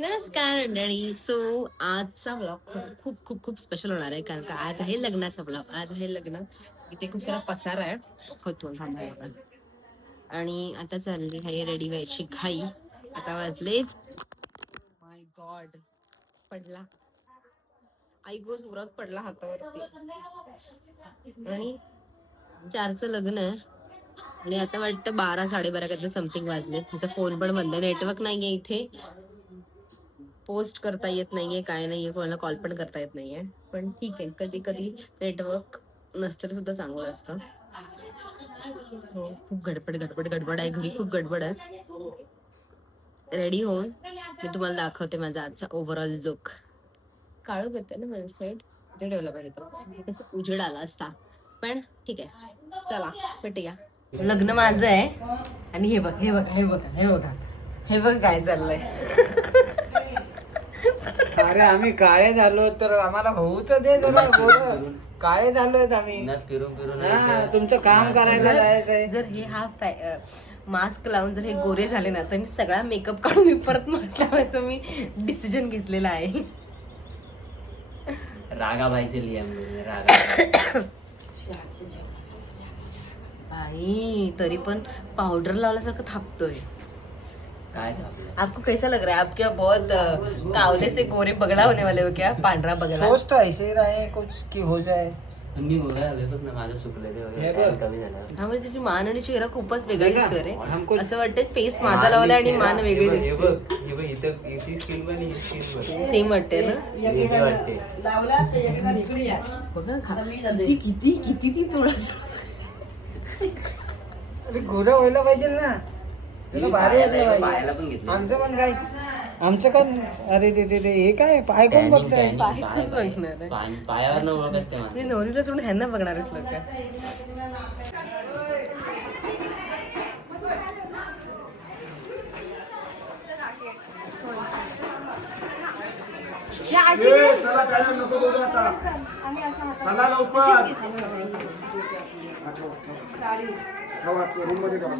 नमस्कार मंडळी. सो आजचा ब्लॉग खूप खूप खूप खूप स्पेशल होणार आहे, कारण का आज आहे लग्नाचा ब्लॉग. आज आहे लग्न. इथे खूप सारा पसारा आहे, होतो थांबायचा. आणि आता चालली आहे रेडी व्हायची घाई. आता वाजले माय गॉड, पडला आई गो, जोरात पडला हातावरती. आणि 4चं लग्न आहे आणि आता वाटतं 12-12:30 काहीतरी समथिंग वाजले. तिचा फोन पण बंद, नेटवर्क नाहीये इथे, पोस्ट करता येत नाहीये, काय नाहीये, कोणाला कॉल पण करता येत नाहीये. पण ठीक आहे, कधी कधी नेटवर्क नसतं सुद्धा चांगलं असतं. खूप गडबड गडबड गडबड आहे घरी, खूप गडबड आहे. रेडी होऊन मी तुम्हाला दाखवते माझा आजचा ओव्हरऑल लुक. काळू घेते ना माझ्या साईड, इथे ठेवला पाहिजे तो, कसं उजेड आला असता. पण ठीक आहे, चला भेटूया. लग्न माझं आहे आणि हे बघ हे बघा हे बघा हे बघा हे बघ काय चाललंय. अरे आम्ही काळे झालो तर आम्हाला होऊ तर दे जरा बोल. काळे झालोय आम्ही, फिरून फिरून तुमचं काम करायला जायचंय. जर हे हा मास्क लावून जर हे गोरे झाले ना, तर मी सगळा मेकअप काढून मी परत मास्क लावायचं मी डिसिजन घेतलेला आहे. रागाबाई से लिया हमने, रागा. बाई तरी पण पावडर लावल्यासारखं थापतोय. काय आपलं आपको कैसा लग रहा है? आप क्या बहुत कावले से गोरे बगड़ा होने वाले हो क्या? पांढरा बगड़ा. सोच तो ऐसे ही रहे कुछ की हो जाए. मी बोलायला आलोच ना, माझं सुकले ते हे वगैरे बघ. कमी झालं. हा म्हणजे तुझी मान आणि चेहरा खूपच वेगळा बघा, दिसतोय रे. हमको- असं वाटतं फेस माझा लावला आणि मान वेगळी हे दिसते. बघ, हे बघ, इथं इथे स्किन पण ही स्किन बघ. सेम वाटते ना. इथे वाटते. बघा किती किती किती ती चोळा. अरे गोरं व्हायला पाहिजे ना, त्याला भारी असलं पायाला पाहिजे. पण घेतलं. आमचं पण काय, आमचं काय. अरे रे रे रे, हे काय पाय कोण Tanning, बघताय? tanning, पाय पाय- कोण बघणार आहे? पायावर न ओळख असते ते माझं. नवरीला सोडून ह्यांना बघणार आहेत लोक. चला त्याला नको देऊ आता. चला लवकर. ठेवा, रूम मध्ये ठेवा.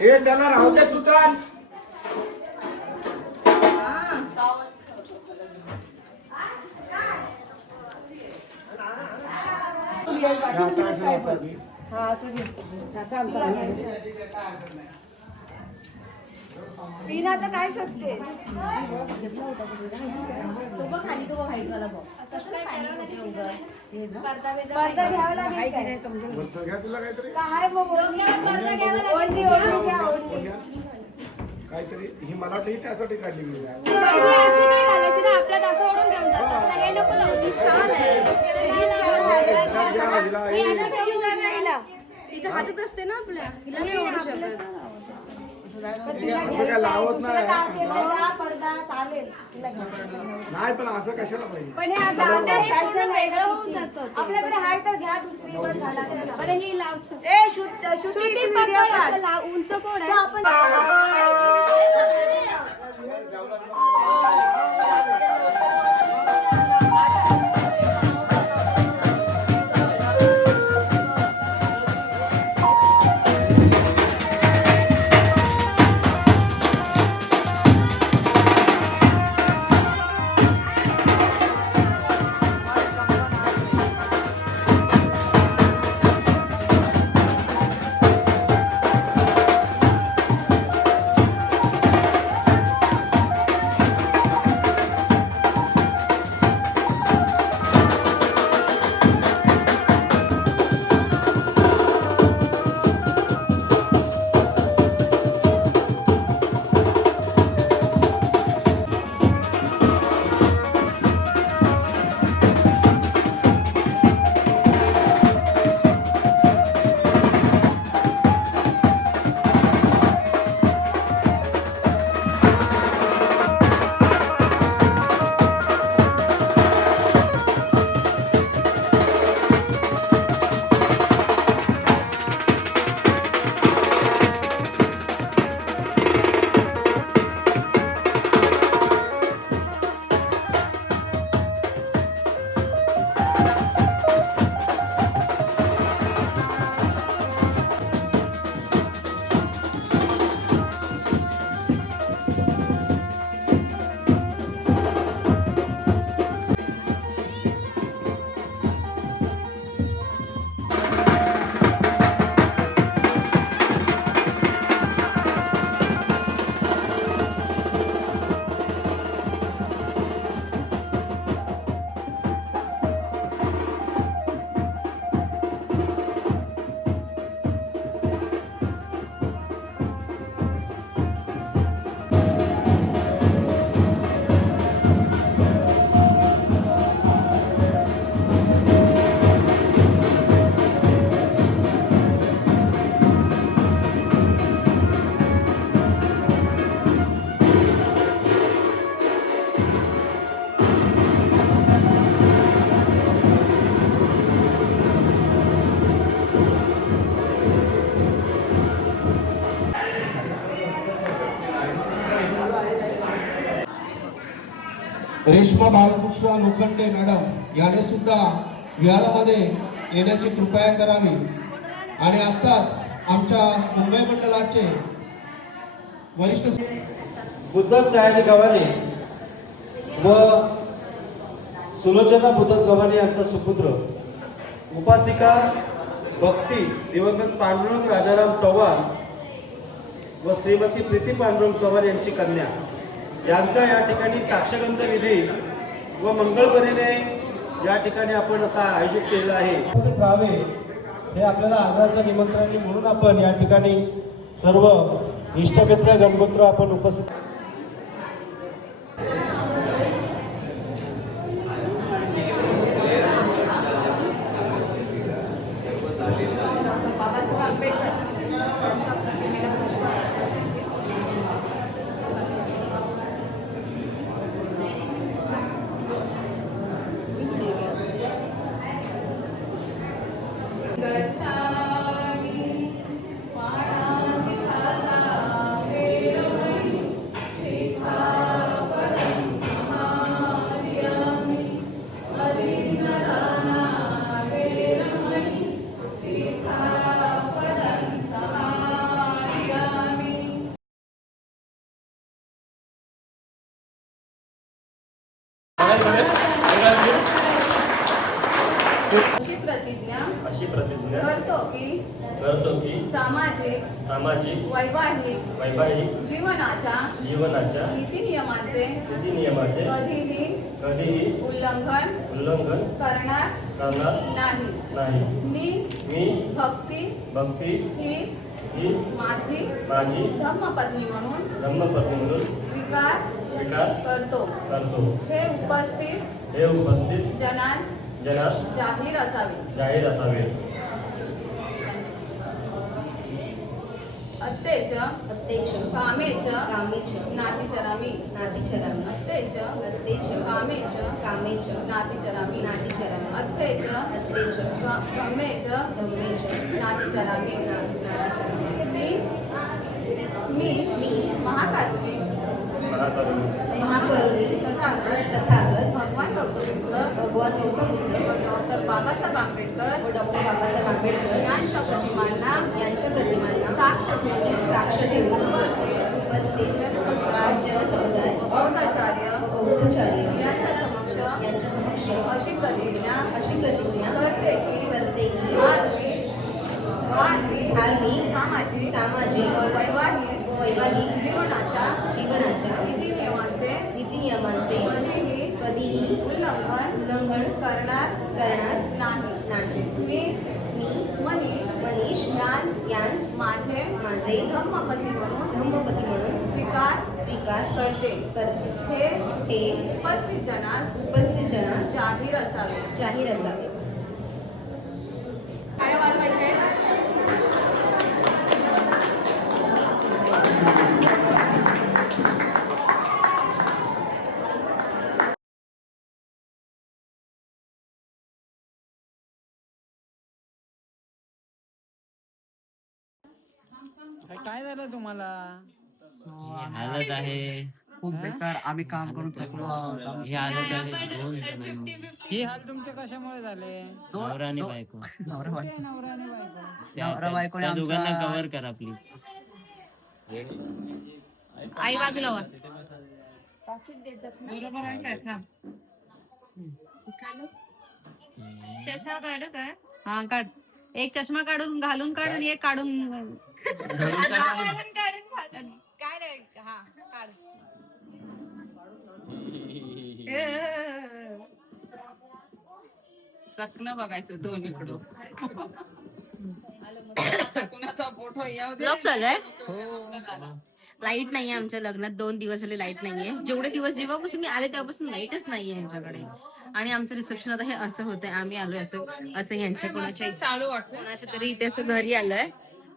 हे त्याला राहू दे तू चाल. रीना आता काय शोधते? पडदा घ्यावा लागेल काय? वरतं घ्या तुला काहीतरी. काय मग पडदा घ्यावा लागेल. ओढणी घ्या, ओढणी. काहीतरी ही मला वाटलं ही त्यासाठी काढली गेली. पण ही अशी नाही घालायची ना, आपल्यात असं ओढून घेऊन जातात. हे नको लावू, ती शाल आहे. हे असं घेऊन जा ना हिला. इथं हातात असते ना आपल्या, हिला नाही ओढू शकत. असं काय लावत नाही. पडदा चालेल तिला घ्या. नाही पण असं कशाला पाहिजे. पण हे असं फॅशन वेगळं होऊन जातं. आपल्याकडे आहे तर घ्या, दुसरी वर घाला. बरं ही लाव. ए श्रुती व्हिडिओ काढ. उंच कोण आहे? रेश्मा बाळकृष्ण लोखंडे मॅडम याने सुद्धा विहारामध्ये येण्याची कृपया करावी. आणि आताच आमच्या मुंबई मंडळाचे वरिष्ठ बुद्धच सयाजी गव्हाणे व सुलोचना बुद्धच गव्हाणे यांचा सुपुत्र उपासिका भक्ती दिवंगत पांडुरंग राजाराम चव्हाण व श्रीमती प्रीती पांडुरंग चव्हाण यांची कन्या यांचा या ठिकाणी साक्षगंध विधी व मंगळपरीने या ठिकाणी आपण आता आयोजित केलेलं आहे. राहावे हे आपल्याला आग्रहाचं निमंत्रण आहे, म्हणून आपण या ठिकाणी सर्व इष्टमित्र गणमित्र आपण उपस्थित. बाबासाहेब आंबेडकर यांच्या प्रतिमेला पुष्पहार. अशी प्रतिज्ञा करतो की सामाजिक वैवाहिक जीवनाच्या नीतिनियमांचे कधीही उल्लंघन करणार नाही. मी भक्ती ही माझी धम्मपत्नी म्हणून स्वीकार करतो. हे उपस्थित जनास जाहीर असावे. अत्तेच कामेच नातिचरामी. अत्तेच कामेच नातिचरामी. अत्तेच कामेच नातिचरामी. मी महाकारुणी तथागत भगवान गौतम बुद्ध डॉक्टर बाबासाहेब आंबेडकर यांच्या प्रतिमांना साक्ष ठेवून उपस्थित जनसमुदाय बौद्धाचार्य यांच्या समक्ष अशी प्रतिज्ञा करते की मी सामाजिक वैवाहिक जीवनाच्या नीतिनियमांचे कधीही उल्लंघन करणार नाही. मी मनीष यांस माझे धम्मपती म्हणून स्वीकार करते. हे उपस्थित जनास जाहीर असावे. टाळ्या वाजवायच्या आहेत. काय झालं तुम्हाला? हालत आहे खूप बेकार. आम्ही काम करून थकलो. ही हालत आहे. ही हाल तुमचे कशामुळे झाले? नवरा आणि बायको नवरा त्या बायकोने दोघांना आमचा कव्हर करा प्लीज. आई बाजूला वा. बरोबर आहे काय? चष्मा काढ काय? हा काढ. एक चष्मा काढून घालून काढ आणि एक काढून काय नाही. हा काढ. चकणं बघायचं दोन्हीकडं. ब्लॉग चालू लाईट नाहीये आमच्या लग्नात. 2 दिवस झाले लाईट नाहीये. जेवढे दिवस जेव्हापासून मी आले तेव्हापासून लाईटच नाहीये यांच्याकडे. आणि आमचं रिसेप्शन आता हे असं होतंय. आम्ही आलोय असं यांच्या कोणाच्या तरी इथे असं घरी आलोय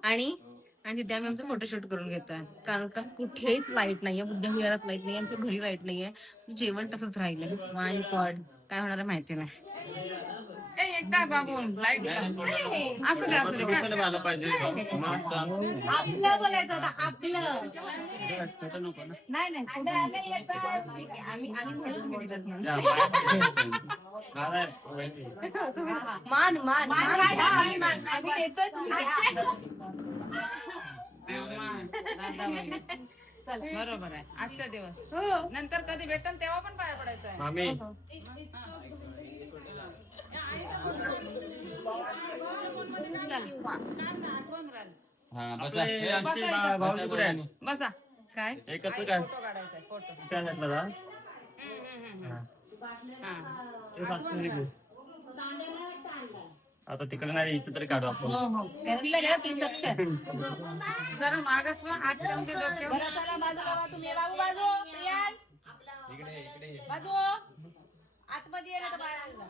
आणि तिथे आम्ही आमचं फोटोशूट करून घेतोय. कारण का कुठेच लाईट नाहीये. बुद्ध विहारात लाईट नाहीये. आमच्या घरी लाईट नाहीये. जेवण तसंच राहिलंय. माय गॉड काय होणार माहिती नाही. एकदा बाबू लाईट असू दे असू दे काय? मला पाहिजे आपलं बोलायचं होतं आपलं नको ना नाही नाही पुढे आले येतात. ठीक आहे, आम्ही म्हणून मी दिलं नाही. मान मान मान घ्या, आम्ही येतोय तुम्ही घ्या. बरोबर आहे आजचा दिवस नंतर कधी भेटन तेव्हा पण पाया पडायचं आहे. मामी हा बसा हे आमची भाऊजी कुठे आहे? बसा काय एकच काय फोटो काढायचा आहे फोटो. त्या साईडला जा. हा. ते साक्षी लिहू. आता तिकडे नाही इथे तरी काढू आपण पेन्सिलला गेला रिसेप्शन. जरा मागास वा आठ चमचे डोक्यावर. बरं चला बाजूला वा तुम्ही बाबू बाजू प्रियांश बाजू आतमध्ये ये ना तर बाहेर जा.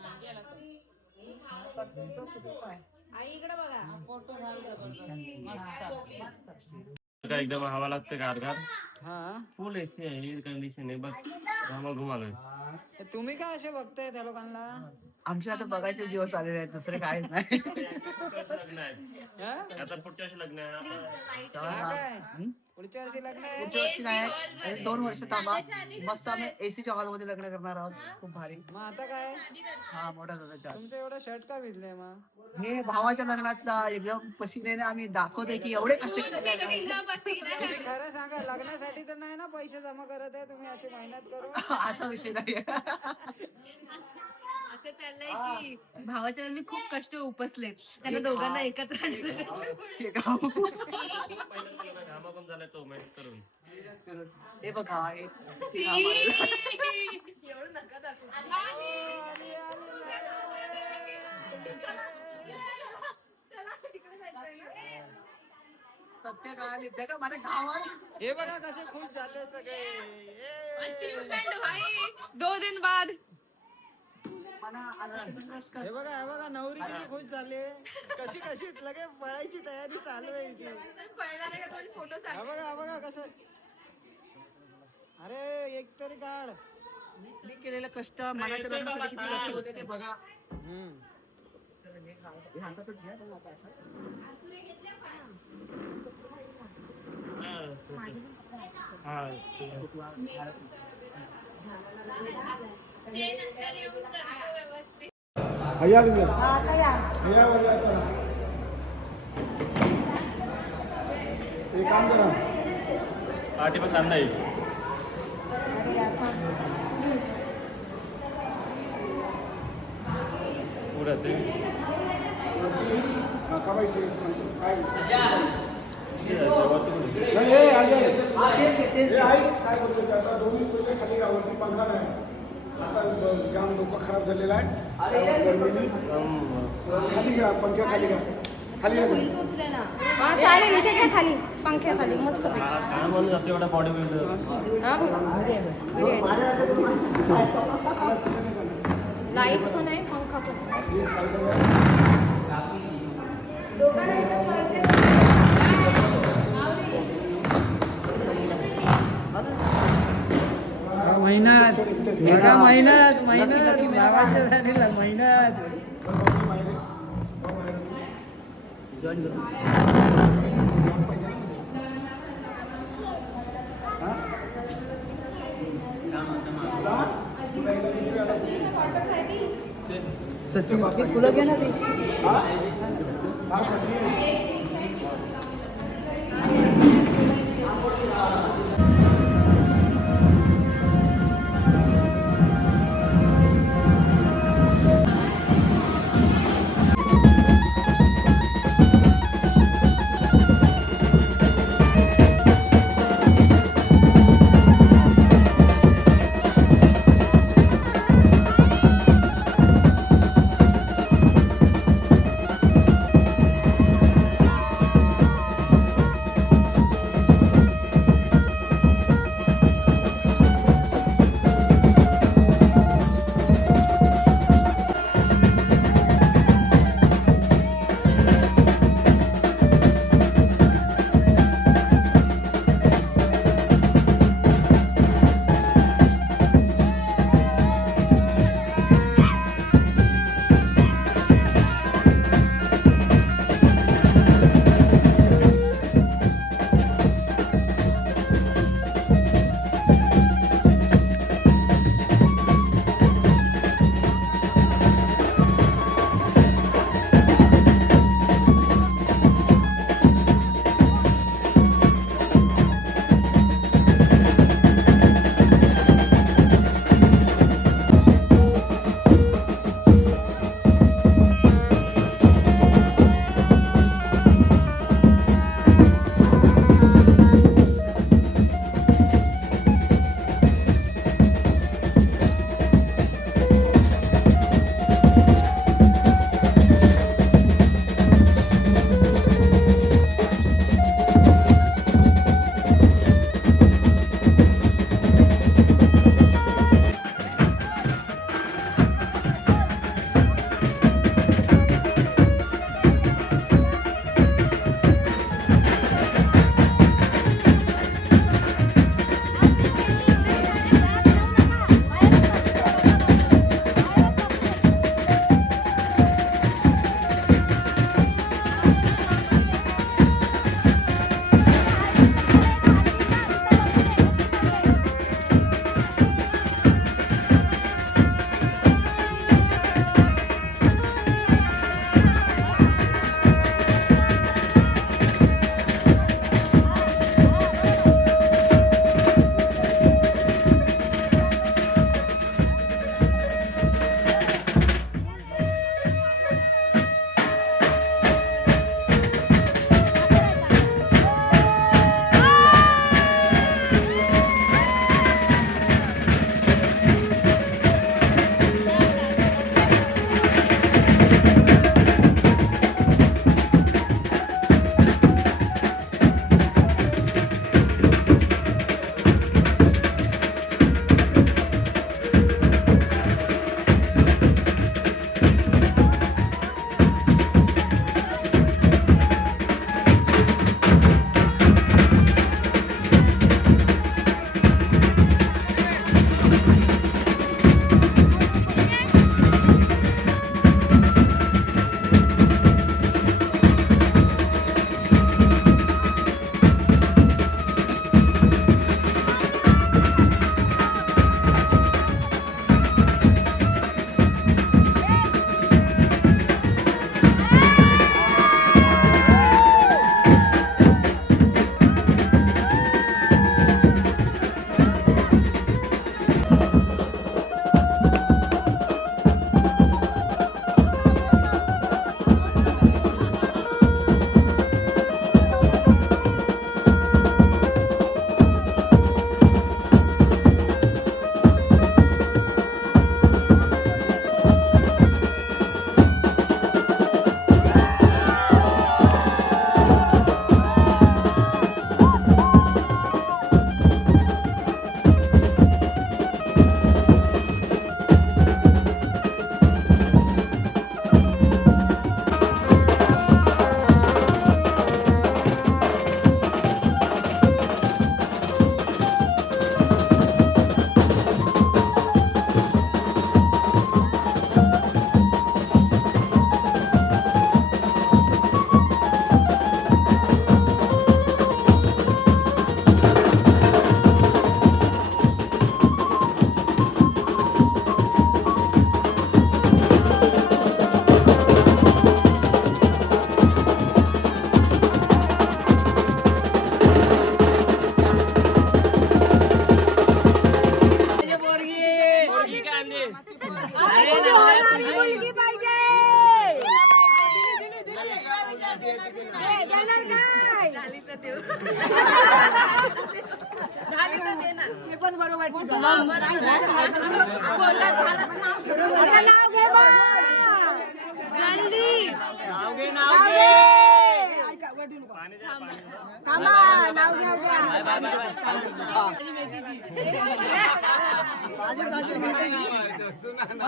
आई इकडे बघा. काय एकदम हवा लागते गारगार हा फुल एसी आहे एअर कंडिशन आहे बघ घामा घुमालोय तुम्ही काय असे बघताय त्या लोकांना? आमचे आता बघायचे दिवस आलेले आहेत दुसरे काहीच नाही. हा? आता पुढच्या वर्षी लग्न आहे हा काय? पुढच्या वर्षी लग्न आहे? पुढच्या वर्षी नाही 2 वर्ष थांबा मस्त आम्ही एसीच्या हॉल मध्ये लग्न करणार आहोत खूप भारी. मग आता काय? हा मोठा दादा तुमचं एवढं शर्ट का भिजलंय मग? हे भावाच्या लग्नातला एकदम पसीनेने आम्ही दाखवतोय की एवढे कष्ट केले. तुम्ही खरं सांगा, लग्नासाठी तर नाही ना पैसे जमा करत आहे तुम्ही अशी मेहनत करून? असा विषय नाही. असं चाललंय की भावाच्या मी खूप कष्ट उपसलेत त्यांना दोघांना एकत्र हे गाव. घामाघूम झालाय तो मेहनत करून हे बघा हे एवढं नका दाखवू. सत्य कळाली का माझ्या गावात. हे बघा कसे खुश झाले सगळे. अचीवमेंट भाई 2 दिन बाद. हे बघा नवरी किती खुश झाले. कशी कशी लगे पळायची तयारी चालू आहे हिची. फोटो हा बघा कसं. अरे एक तरी काढ. मी केलेलं कष्ट मनाच्या लग्नासाठी किती लक्ष होते ते बघा. हे हातातच घ्या पण आता असं. या तुम्ही. या वरल्या चला. एक काम करा. पाठी पण चालणार आहे पुढं ते नका पाहिजे काय काय करतो आता 2 मिनिटं खाली गावाची पंखा नाही. आता जाम डोकं खराब झालेलं आहे. खाली घ्या पंख्या खाली घ्या. खाली घ्या. चालेल इथे घ्या खाली पंख्याखाली मस्त काय म्हणून जातो एवढा बॉडी बिल्डर लाईट पण आहे पंखा पण मेहनत भावाच्या साठी मेहनत. फुलं घे ना ती.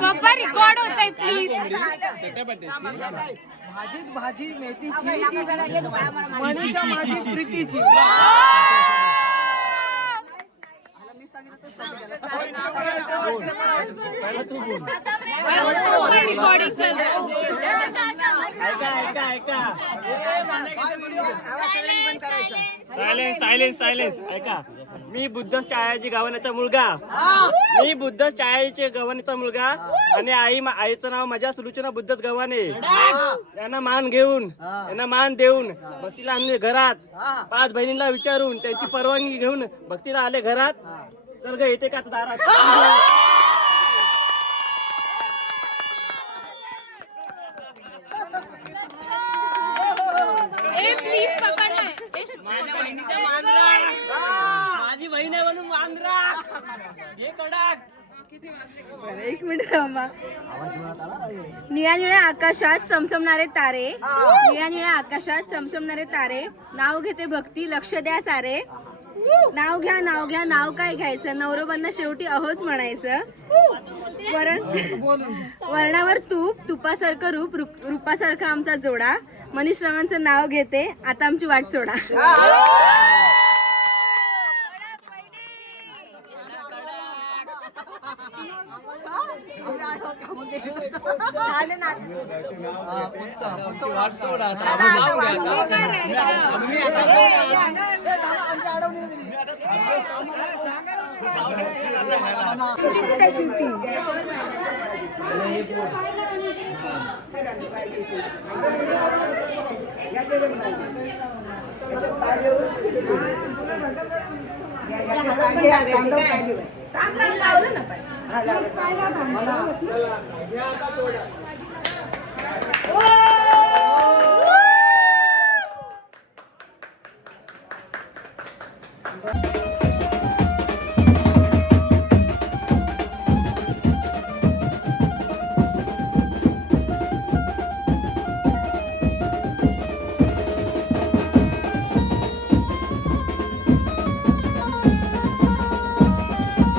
पप्पा रेकॉर्ड होतंय प्लीज. भाजी मेथीची मनीषा माझी प्रीतीची. मी सांगितलं सायलेन्स ऐका. मी बुद्ध छायाची गव्हाण्याचा मुलगा. आणि आईचं नाव माझ्या सुलोचना बुद्धच गव्हाणे. यांना मान देऊन भक्तीला आणले घरात. 5 बहिणींना विचारून त्यांची परवानगी घेऊन भक्तीला आले घरात. तर ग येते का आता दारात? प्लीज पकड नाही. माझी बहीण आहे म्हणून मांजरा. हे कडक. एक मिनिट थांबा. निळ्या निळ्या आकाशात चमचमणारे तारे. नाव घेते भक्ती, लक्ष द्या सारे. नाव घ्या नाव काय घ्यायचं, नवरोबांना शेवटी अहोच म्हणायचं. वर्णावर तुपासारखं रूपासारखा आमचा जोडा. मनीष रावांचं नाव घेते, आता आमची वाट सोडा. लावलं ना पाय.